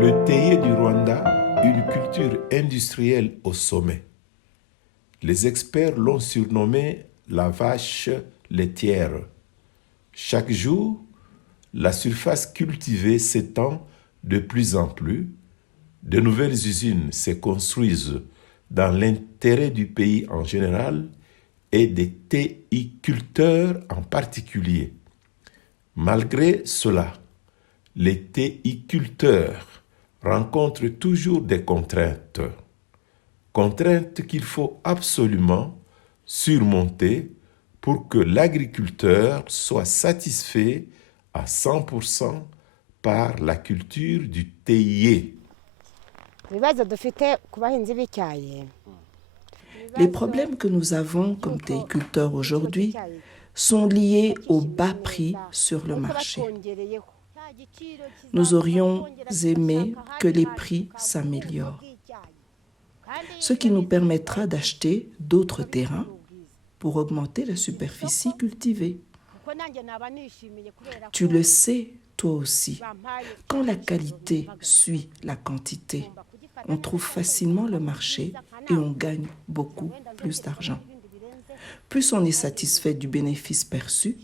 Le théier du Rwanda, une culture industrielle au sommet. Les experts l'ont surnommé la vache laitière. Chaque jour, la surface cultivée s'étend de plus en plus. De nouvelles usines se construisent dans l'intérêt du pays en général et des théiculteurs en particulier. Malgré cela, les théiculteurs rencontrent toujours des contraintes. Contraintes qu'il faut absolument surmonter pour que l'agriculteur soit satisfait à 100% par la culture du théier. Les problèmes que nous avons comme théiculteurs aujourd'hui sont liés au bas prix sur le marché. Nous aurions aimé que les prix s'améliorent, ce qui nous permettra d'acheter d'autres terrains pour augmenter la superficie cultivée. Tu le sais, toi aussi, quand la qualité suit la quantité, on trouve facilement le marché et on gagne beaucoup plus d'argent. Plus on est satisfait du bénéfice perçu,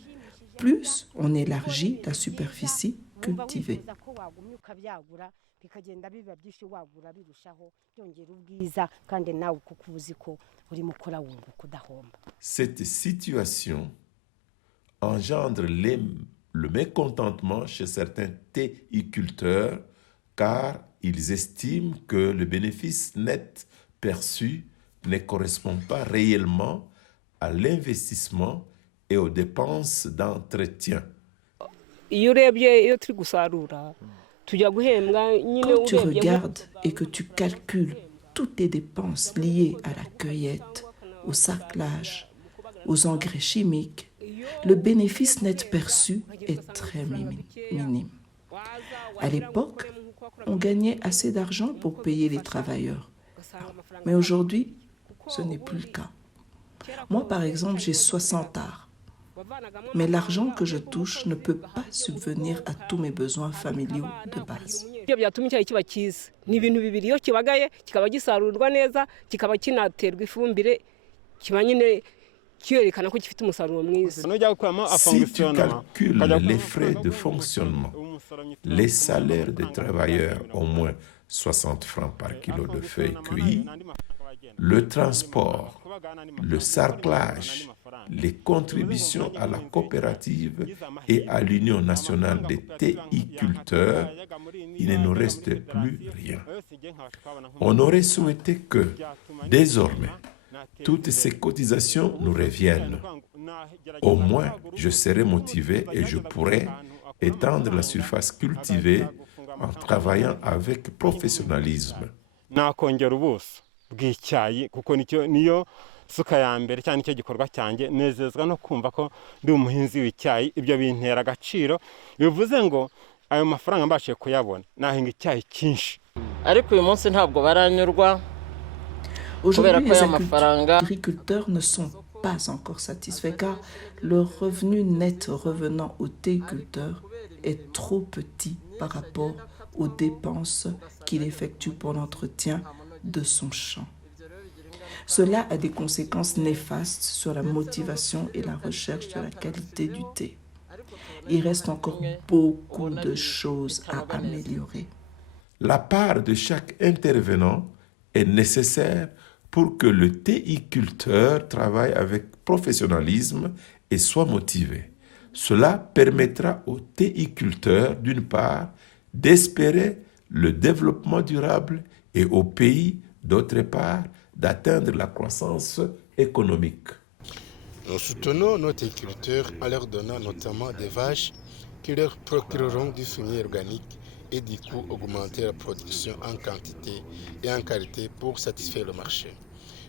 plus on élargit la superficie cultivée. Cette situation engendre le mécontentement chez certains théiculteurs car ils estiment que le bénéfice net perçu ne correspond pas réellement à l'investissement et aux dépenses d'entretien. Quand tu regardes et que tu calcules toutes les dépenses liées à la cueillette, au sarclage, aux engrais chimiques, le bénéfice net perçu est très minime. À l'époque, on gagnait assez d'argent pour payer les travailleurs. Mais aujourd'hui, ce n'est plus le cas. Moi, par exemple, j'ai 60 arts. Mais l'argent que je touche ne peut pas subvenir à tous mes besoins familiaux de base. Si tu calcules les frais de fonctionnement, les salaires des travailleurs, au moins 60 francs par kilo de feuilles cueillies, le transport, le sarclage, les contributions à la coopérative et à l'Union nationale des théiculteurs, il ne nous reste plus rien. On aurait souhaité que, désormais, toutes ces cotisations nous reviennent. Au moins, je serai motivé et je pourrai étendre la surface cultivée en travaillant avec professionnalisme. suka ya mbere cyane icyo gikorwa cyanjye nezezwa no kumva ko ndi umuhinzi w'icyayi ibyo bintera agaciro bivuze ngo ayo mafaranga mbashe kuyabona nahinga icyayi cyinshi ariko uyu munsi ntabwo baranyurwa. Aujourd'hui, les agriculteurs ne sont pas encore satisfaits car le revenu net revenant aux théiculteurs est trop petit par rapport aux dépenses qu'il effectue pour l'entretien de son champ. Cela a des conséquences néfastes sur la motivation et la recherche de la qualité du thé. Il reste encore beaucoup de choses à améliorer. La part de chaque intervenant est nécessaire pour que le théiculteur travaille avec professionnalisme et soit motivé. Cela permettra aux théiculteurs, d'une part, d'espérer le développement durable et au pays, d'autre part, d'atteindre la croissance économique. Nous soutenons nos théiculteurs en leur donnant notamment des vaches qui leur procureront du fumier organique et du coup augmenter la production en quantité et en qualité pour satisfaire le marché.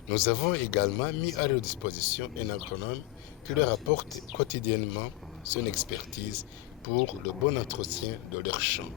Nous avons également mis à leur disposition un agronome qui leur apporte quotidiennement son expertise pour le bon entretien de leurs champs.